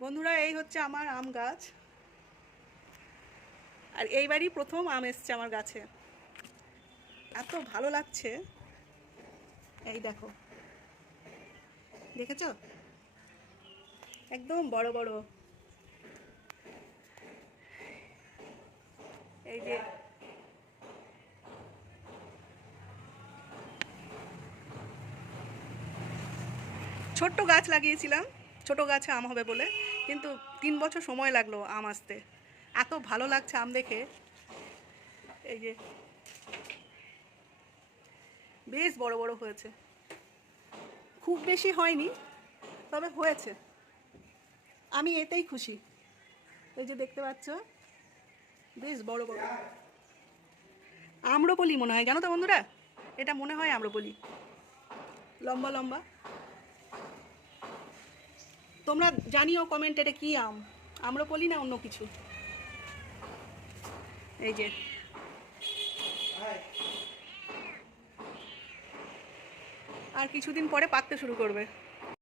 বন্ধুরা, এই হচ্ছে আমার আম গাছ। আর এইবারই প্রথম আম এসছে আমার গাছে। এত ভালো লাগছে। এই দেখো, দেখেছো? একদম বড় বড়। এই যে ছোট্ট গাছ লাগিয়েছিলাম, ছোট গাছে আম হবে বলে, কিন্তু 3 বছর সময় লাগলো আম আসতে। এত ভালো লাগছে আম দেখে। এই যে বেশ বড় বড় হয়েছে, খুব বেশি হয়নি, তবে হয়েছে। আমি এতেই খুশি। এই যে দেখতে পাচ্ছ, বেশ বড় বড়। আম্রপলি মনে হয়, জানো তো বন্ধুরা, এটা মনে হয় আম্রপলি, লম্বা লম্বা। তোমরা জানিও কমেন্ট, এটা কি আম, আম্রপলি না অন্য কিছু। এই যে আর কিছুদিন পরে পাকতে শুরু করবে।